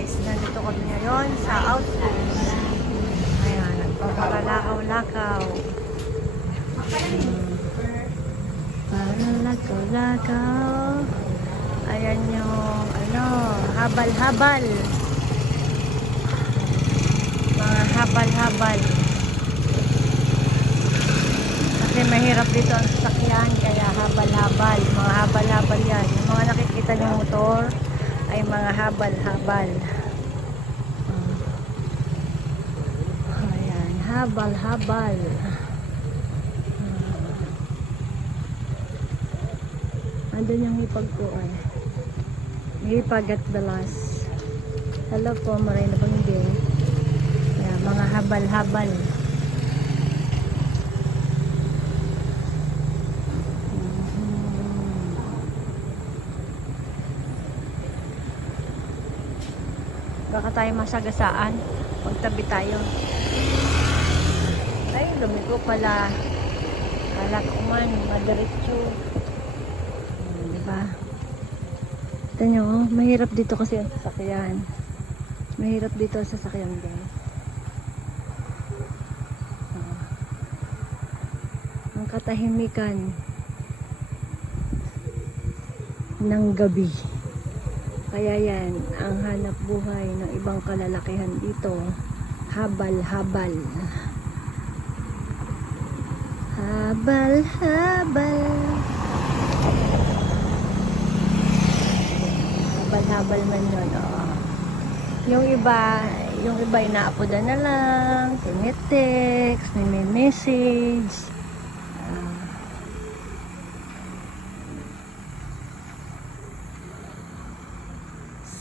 guys, nandito kami ngayon sa outpost. Ayan, nagpapakalakaw-lakaw. Parang lakaw-lakaw. Ayan yung, ano, habal-habal. Mga habal-habal. Kasi mahirap dito ang sasakyan, kaya habal-habal. Mga habal-habal yan. Yung mga nakikita niyo motor, ay mga habal-habal. Ayan, habal-habal. Andun yung hipag ko ay. Hipag at dalas. Hello po, Moreno Bangge. Ayan, mga habal-habal. Baka tayo masagasaan. Magtabi tayo. Ay, lumiko pala. Kala ko man, madiretso. Hmm, di ba? Ito nyo, mahirap dito kasi ang sasakyan. Mahirap dito ang sasakyan, guys. Ah. Ang katahimikan ng gabi. Kaya yan, ang hanap buhay ng ibang kalalakihan dito, habal-habal. Habal-habal. Habal-habal man yun, oo. Yung iba, yung iba inaapoda na lang, tinitext, may,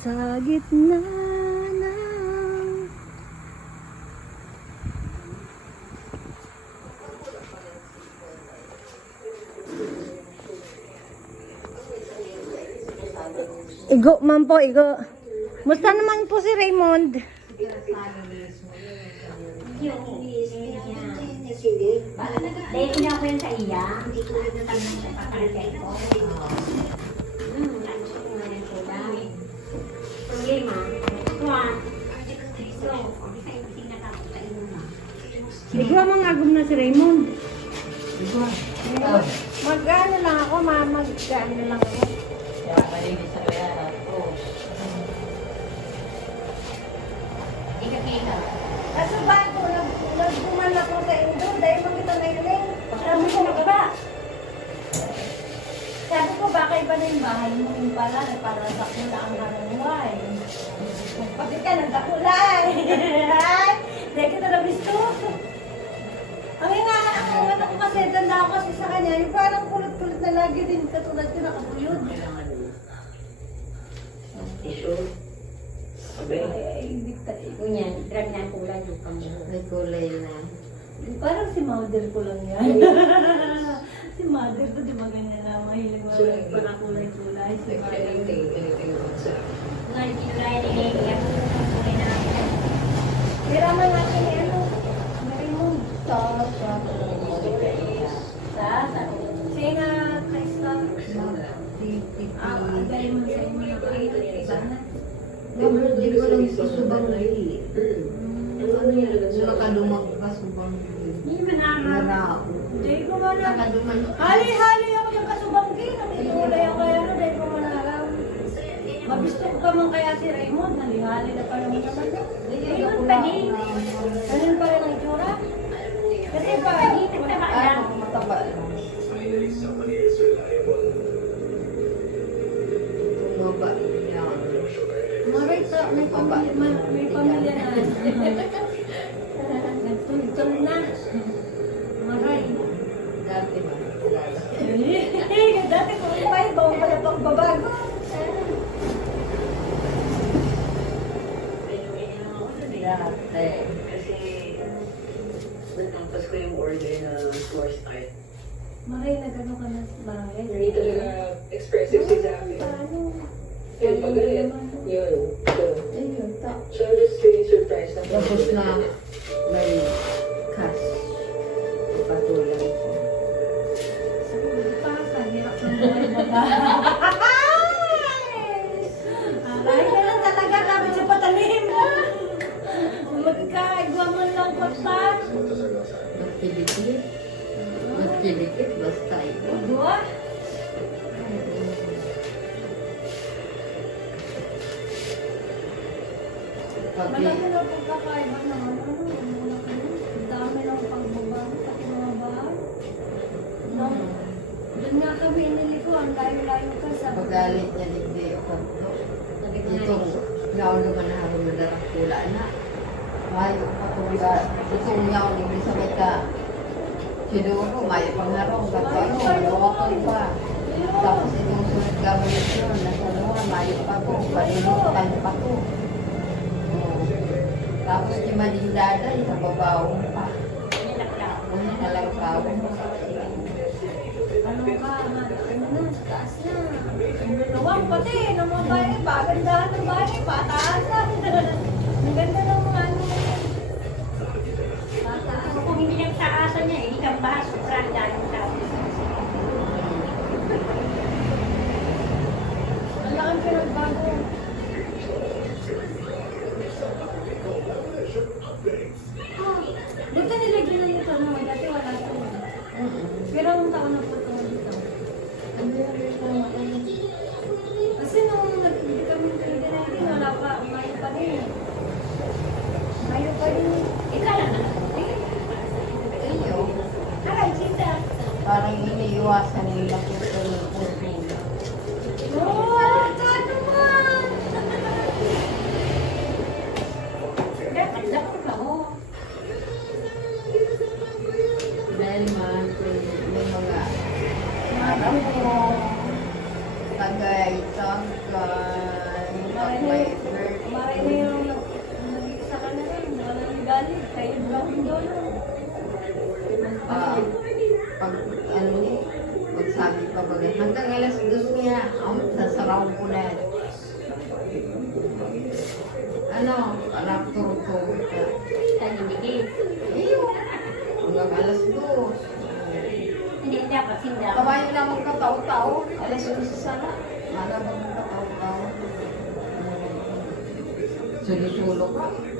sa gitna ng Igo, man po, igo. Musta naman po si Raymond? Dahil ko ko yan sa iya, hindi ko rin natanong sa paparitay ko. Hmm, ano siya kung ano ko ba? Problema, one, so, hindi kayo tingnan ako sa inyo na. Igo, mga agom na si Raymond. Mag-ano lang ako, ma mag-ano lang ako. Ika-kita. Kaso ba ako, nagbuman ako sa Indo, dahil makita na iling. Sabi ko na ba? Sabi ko, baka iba na yung bahay mo yung pala, para sa kula ang hananguay. Pati ka ng takulay. Ay, dahil kita na gusto. Ang nga, ang ano ko kasi, tanda ko kasi sa kanya, yung parang kulot-kulot na lagi din, katulad ko nakabuyod. Tissue. Ay, ay, hindi ka. Ganyan, drag na kulay ng kamuho. May kulay na. Parang si mother ko lang yan. si mother ko, di ba ganyan na, mahilig mo parang kulay-kulay. Si mother. Ngayon, kinulay ni Lady, ang kulay na Hiraman natin ni ano, Marimon. Sa, sa, sa, sa, Sina, Krista. Ah, dahil mo sa kayo, iba na. Hindi ko lang pasubang Ano Hindi man naman. Narao. Hindi ko man. Hali-hali ka man kaya si Raymond. Hali-hali na pala mo naman. Raymond pa din. Ganun pa rin Dati. Kasi natapos ko yung order na floor start. Maray, nagano ka na sa barangay. Hindi talaga expressive si Zabi. Paano? Yun, pagalit. Yun. So, so I'm just really surprised na Tapos na may Pati, Malaki na po kakaiba naman. Ano, na. Ang dami ng pagbabago, pati mga bahay. No? Doon nga kami inili ko, ang layo-layo ka sa... pagalit niya hindi ako. Itong, yaw naman na harong na darang pula na. Mayo pa kung ba, itong yaw ni sa mata. Sinuro, mayo pang harong, kato ano, malawa ko ba. Tapos itong sunod gamit yun, nasa luha, mayo pa ko, palimutan pa ko. Tapos si Maling Daday, sa babaw pa. Na tao. Ano ka, ano na, taas na. Nawang pati, ng mga bahay, pagandahan ng bahay, pataasan. Ang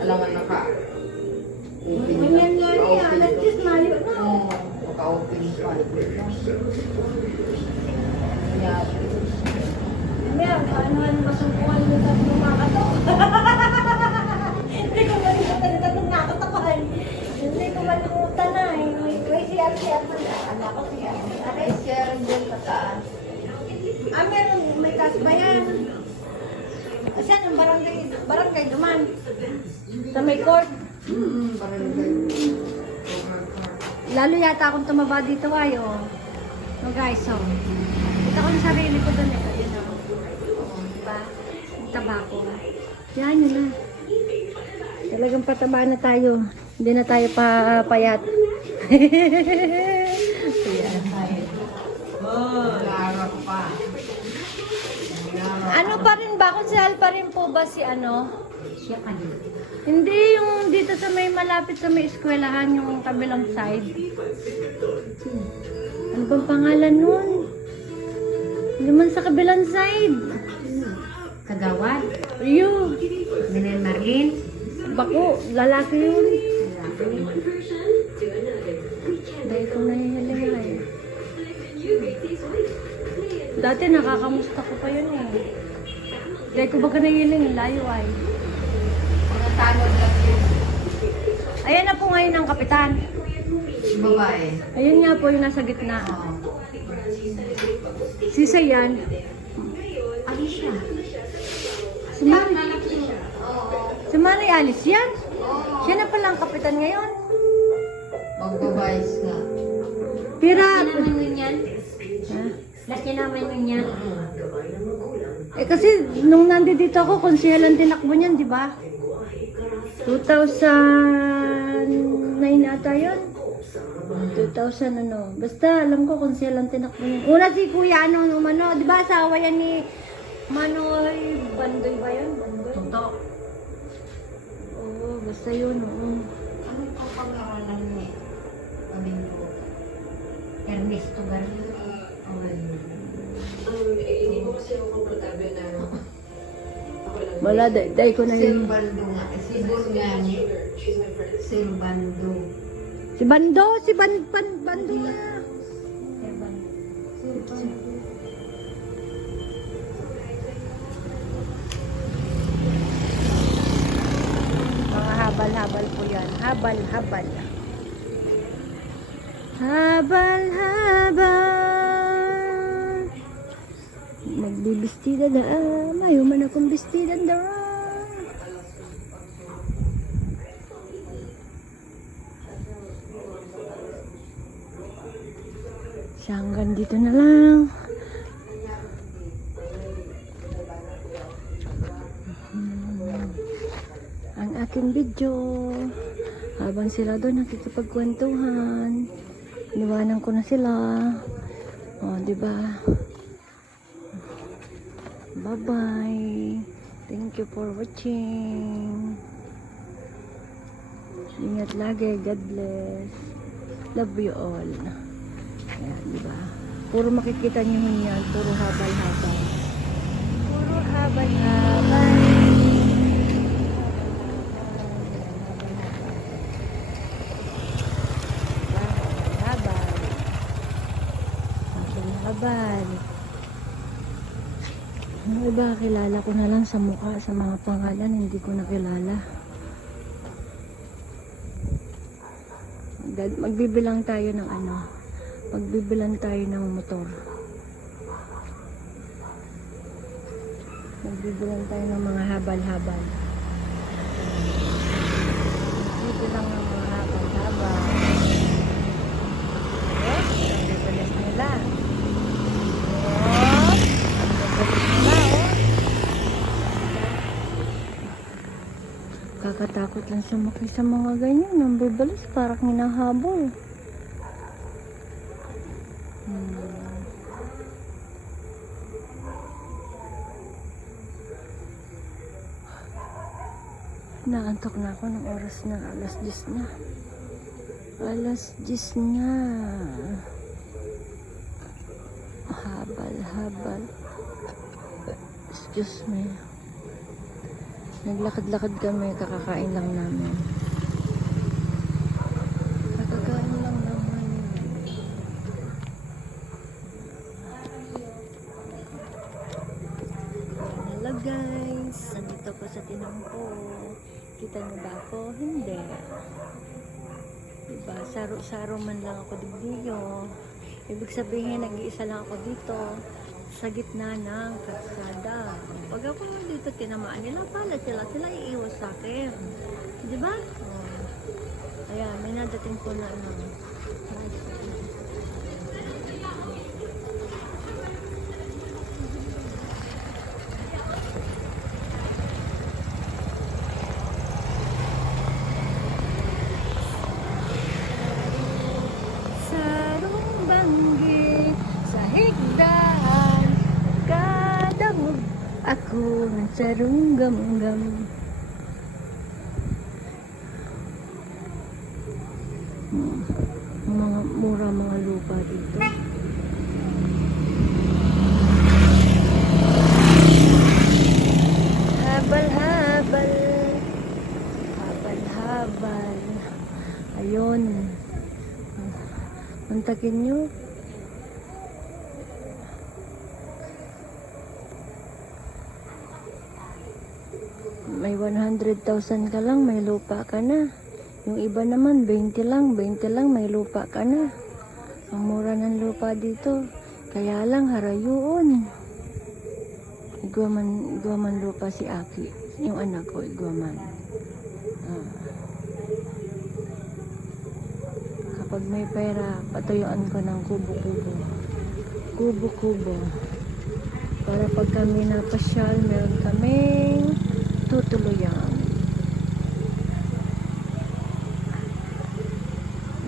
alangan na ka. Na. Ganyan nga niya, alas ka. 10 mayo na. Oo, maka-open pa. Kaya, Mamaya, ano-ano masumpungan yung tatlong makato. Hindi ko malimutan yung tatlong nakatapakan. Hindi ko malimutan na eh. May siya siya pa na. Anak ko siya. ay share din pataas. Ah, meron, may kasbayan. Saan ang barangay, barangay duman? Sa may court. Mm-mm, barangay. Lalo yata akong tumaba dito ayo. No guys, so. Kita ko yung sarili ko doon eh. Yun o. Oo, diba? Yung tabako. Yan, yun na. Talagang pataba na tayo. Hindi na tayo pa payat. Ayan. Larap pa. Larap. Ano pa rin ba? Konsehal pa rin po ba si ano? Siya ka din. Hindi, yung dito sa may malapit sa may eskwelahan, yung kabilang side. Ano bang pangalan nun? Hindi man sa kabilang side. Kagawad. Rio. Minel Marlin. Bako, lalaki yun. Dahil ko nahihiling ay. Dati nakakamusta ko pa yun eh. Dahil ko baga nahihiling, layo ay. Mga tanod lang yun. Ayan na po ngayon ang kapitan. Babae. Ayun nga po yung nasa gitna. Oo. Si Sayan. Alicia. Si Mari, Oo. si Alice yan. Siya na pala ang kapitan ngayon. Magbabayis na. Pira. Naman yun yan. Ha? Laki naman yun yan. Eh kasi nung nandito ako, konsehalan tinakbo niyan, di ba? 2009 ata yun. 2000 ano. Basta alam ko konsehalan tinakbo niyan. Una si Kuya ano, nung ano, di ba asawa yan ni Manoy Bandoy ba yun? Bandoy? Toto. Oo, basta yun. Oo. Ano pa pangaralan ni Amindo? Ernesto Garcia. Ko kasi ako komportable na ako lang. Wala, dahil dahil ko na yun. Silbando nga. Sibon nga ni. She's my friend. Silbando. Si Bando, si Ban, Ban, Bando na. habal po yan. Habal, habal. Habal, habal. Magbibistida na, mayo man akong bistida na. Siya hanggang dito na lang. Hmm. Ang aking video. Habang sila doon nakikipagkwentuhan. Iniwanan ko na sila. O, di ba? Bye-bye. Thank you for watching. Ingat lagi. God bless. Love you all. Ayan, di ba? Puro makikita niyo yan. Puro habal-habal. Puro habal-habal. Habal. Habal-habal. Ang iba, kilala ko na lang sa mukha, sa mga pangalan, hindi ko na kilala. Dad- Magbibilang tayo ng ano, magbibilang tayo ng motor. Magbibilang tayo ng mga habal-habal. Magbibilang ng mga habal-habal. Yes, ang bibilis nila. Oh, ang bibilis nila, oh. Kakatakot lang sumakay sa mga ganyan. Ang bibilis, parang hinahabol. Hmm. Naantok na ako ng oras na alas 10 na. Alas 10 na. Habal, habal. Excuse me. Naglakad-lakad kami, kakakain lang namin. Kakakain lang naman. Hello guys, nandito ko sa tinampo. Kita niyo ba ako? Hindi. Diba, saro-saro man lang ako dito. Ibig sabihin, nag-iisa lang ako dito sa gitna ng kalsada. Pag ako dito tinamaan nila, pala sila, sila iiwas sa akin. Di ba? Oh. Ayan, may nadating po na ano. Sarong banggi sa higdaan Kadamog ako ng sarong gamgam Hmm. Mga mura mga lupa dito. Habal, habal. Habal, habal. Ayun. Kontakin nyo. May 100,000 ka lang, may lupa ka na. Yung iba naman, 20 lang, 20 lang, may lupa ka na. Ang mura ng lupa dito. Kaya lang, harayuon. Iguaman, iguaman lupa si Aki. Yung anak ko, iguaman. Ah. Kapag may pera, patuyuan ko ng kubo-kubo. Kubo-kubo. Para pag kami napasyal, meron kaming tutuluyan.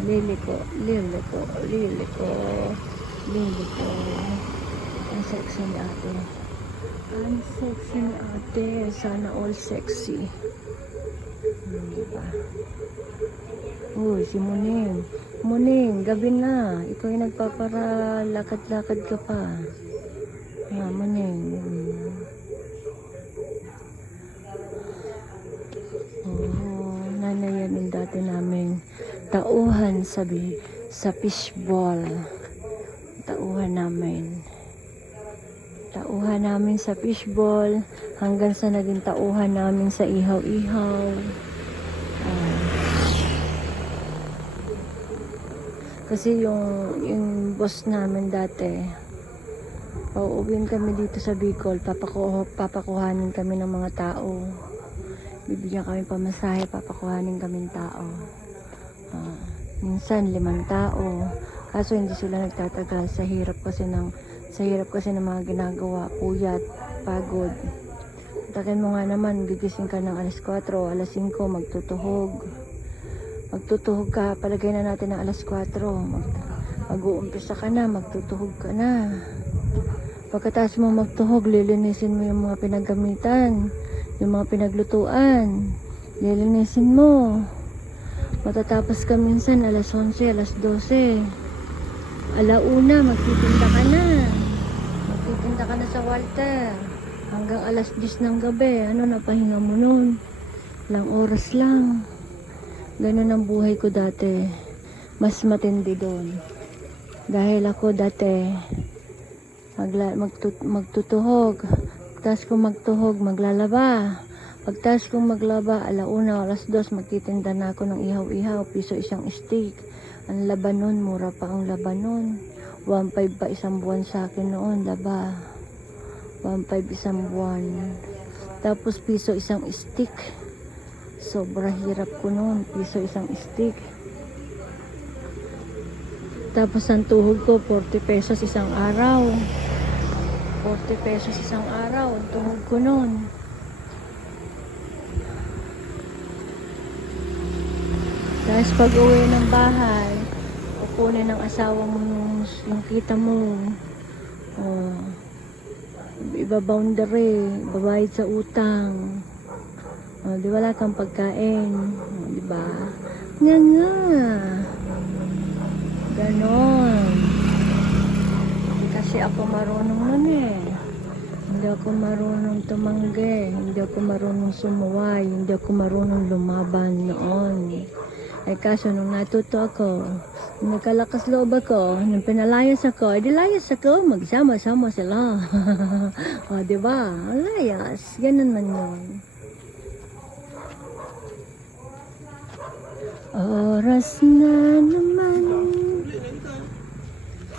Liliko, liliko, liliko, liliko. Ang sexy ni ate. Ang sexy ni ate. Sana all sexy. Hmm, diba? Uy, si Muning. Muning, gabi na. Ikaw ay nagpapara lakad-lakad ka pa. dati naming tauhan sabi sa fishball. Tauhan namin. Tauhan namin sa fishball hanggang sa naging tauhan namin sa ihaw-ihaw. Ah. Kasi yung, yung boss namin dati, pauuwin kami dito sa Bicol, papakuha, papakuhanin kami ng mga tao. Bibigyan kami pamasahe, papakuhanin kami ng tao. Ah, minsan limang tao. Kaso hindi sila nagtatagal sa hirap kasi ng sa hirap kasi ng mga ginagawa, puyat, pagod. Takin mo nga naman, gigising ka ng alas 4, alas 5, magtutuhog. Magtutuhog ka, palagay na natin ng alas 4. Mag, mag-uumpisa ka na, magtutuhog ka na. Pagkatapos mo magtuhog, lilinisin mo yung mga pinagamitan, yung mga pinaglutuan. Lilinisin mo. Matatapos ka minsan alas 11, alas 12. Alauna, magtitinda ka na. Magtitinda ka na sa Walter. Hanggang alas 10 ng gabi. Ano, napahinga mo nun. Ilang oras lang. Ganun ang buhay ko dati. Mas matindi doon. Dahil ako dati, magla, magtut, magtutuhog. Pagtas ko magtuhog, maglalaba. Pagtas ko maglaba, alauna, alas dos, magtitinda na ako ng ihaw-ihaw, piso isang stick. Ang laban nun, mura pa ang laban nun. 1.5 pa isang buwan sa akin noon, laba. 1.5 isang buwan. Tapos piso isang stick. Sobra hirap ko noon, piso isang stick. Tapos ang tuhog ko, 40 pesos isang araw. 40 pesos isang araw, ang tuhog ko noon. Tapos pag uwi ng bahay, kukunin ng asawa mo yung, yung kita mo. Oh, iba boundary, babayad sa utang. Oh, di wala kang pagkain. Oh, di ba? Nga nga. Ganon. Hindi kasi ako marunong nun eh. Hindi ako marunong tumanggi. Hindi ako marunong sumuway. Hindi ako marunong lumaban noon. Ay kaso nung natuto ako, nung nagkalakas loob ako, nung pinalayas ako, edi layas ako, magsama-sama sila. o, di ba? Layas. Ganun man yun. Oras na naman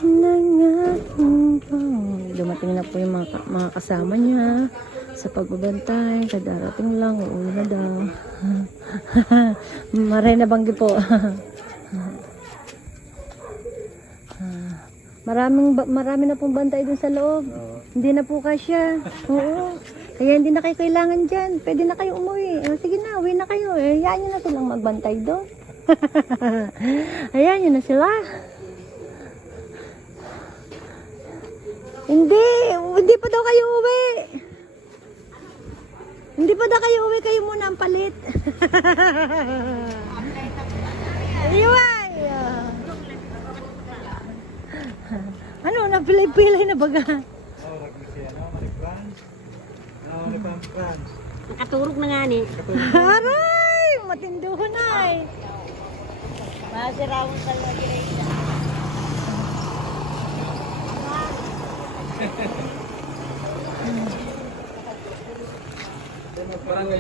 pang- Dumating na po yung mga, mga kasama niya sa pagbabantay. Kadarating lang, uuwi na daw. Maray na banggi po. Maraming marami na pong bantay dun sa loob. Hindi na po kasya. Oo. Kaya hindi na kayo kailangan dyan. Pwede na kayo umuwi. Eh, sige na, uwi na kayo. Eh, hayaan nyo na silang magbantay doon. Hayaan nyo na sila. Hindi, hindi pa daw kayo uwi. Hindi pa daw kayo uwi, kayo muna ang palit. Iway! Ano, napilay-pilay na baga? Nakaturog na nga ni. Aray! Matinduhan ay! Masira mo sa lagi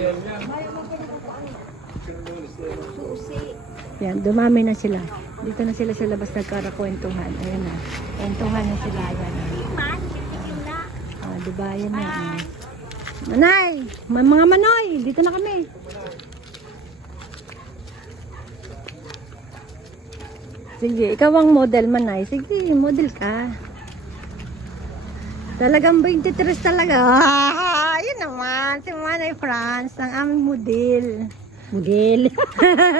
Yan, dumami na sila. Dito na sila sa labas nagkarakwentuhan. Ayan na. Kwentuhan na sila. Ayan na. Ah, diba? Ayan na. ah. Manay! May mga manoy! Dito na kami. Sige, ikaw ang model, Manay. Sige, model ka. Talagang 23 talaga. Ah, yun naman. Si Manay France, ang aming model. Model.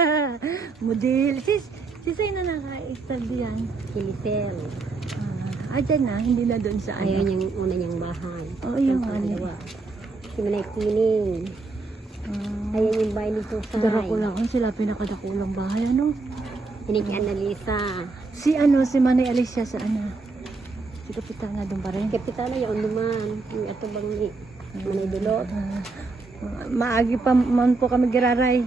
model. Sis, sisay na naka-install diyan. Kilitel. Ah, dyan na. Hindi na doon sa Ayan ano. yung una niyang bahay. Oo, yung Ang ano. Si Manay Kining. Ah, Ayan yung bahay ni Susay. Darakulaan sila, pinakadakulang bahay, ano? Ini kay Annalisa. Si ano, si Manay Alicia sa ano? Si Kapitana doon pa rin. Kapitana yung luman. Yung atubang ni Manay Dulot. Ah, maagi pa man po kami giraray.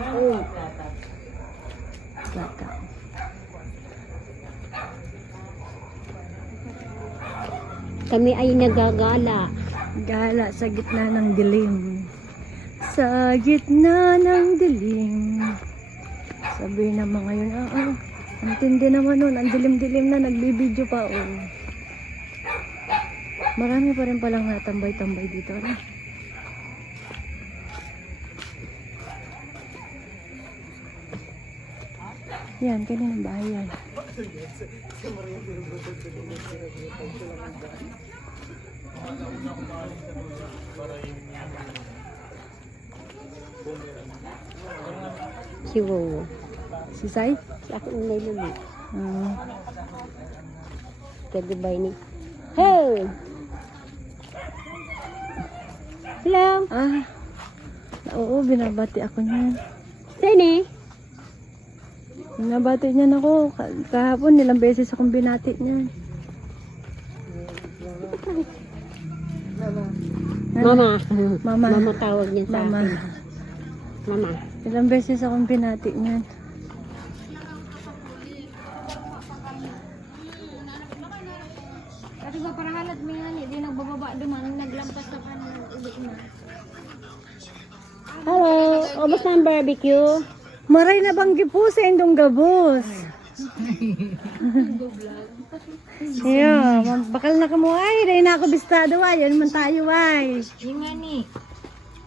Oh, Bata. kami ay nagagala. Gala sa gitna ng dilim. Sa gitna ng dilim. Sabi ng mga yun, oo, Ang tindi naman nun. Ang dilim-dilim na. Nagbibideo pa. Oh. Marami pa rin palang natambay-tambay dito. Ano? Yan, kaninang bahay yan. Wowo. Si Sai? Si ako ang may lumi. Ah. Kagabay ni. Hey! Hello? ah. Oo, binabati ako niyan. Sini? Binabati niyan ako. Ka- Kahapon, ilang beses akong binati niyan. Ano? Mama. Mama. Mama tawag niya sa Mama. akin. Mama. Ilang beses akong binati niyan. Hello. Na ang barbecue. Maray na bang gipusa indong gabos. Iyo, bakal na kamo ay, dahil na ako bistado ay, yan man tayo ay. Nga ni.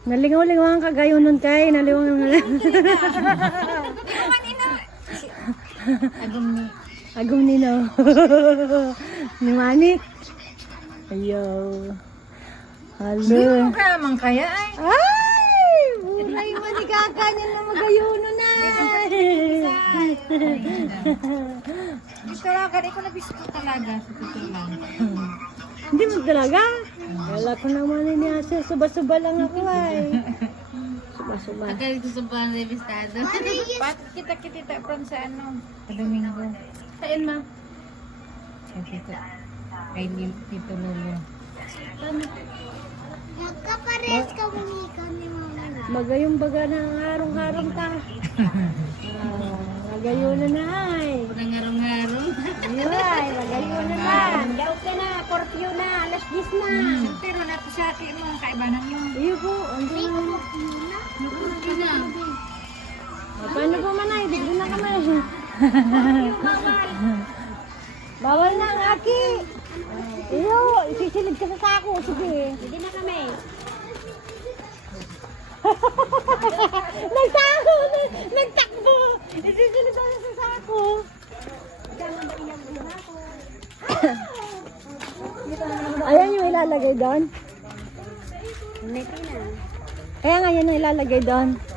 Nalingaw-lingaw ang kagayon nun kay, nalingaw Agam ni. Agum. Ni Manik. Ayo. Halo. Kaya man kaya ay. Ay! Niya na magayuno na. Gusto lang, kaya ko nabisto talaga sa totoo lang. Hindi mo talaga. Wala ko naman ni Asa. Suba-suba lang ako ay. Suba-suba. Akala dito sa bahan na bistado. Pat kita kita from sa ano? Sa Domingo. Saan ma? Sa tito. Kay Tito Lolo. Magkapares ka ni mama. Magayong baga na harong-harong ta. Ah, Magayuno na ay. Nangarong-ngarong. Ay, magayuno na. Daw ka na. Curfew na. Alas 10 na. Pero na to sa akin mo, kaibanan yun. Iyo po, andun na. Yun na. Ah, Paano po man ay? Digdo na kami. Bawal na ang aki. Iyo, isisilid ka sa sako. Sige. Hindi na kami. Nagtago! Nagtakbo! Isisilid ako sa sako. Ayan yung ilalagay doon. Kaya nga yun ang ilalagay doon. Ang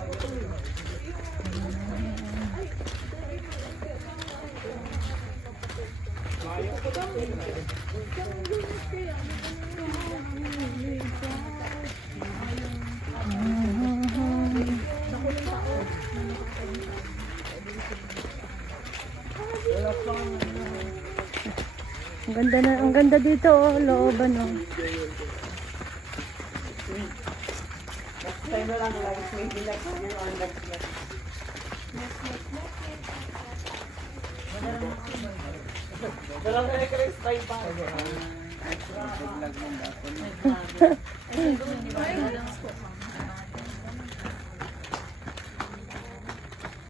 ganda na, ang ganda dito oh, looban oh.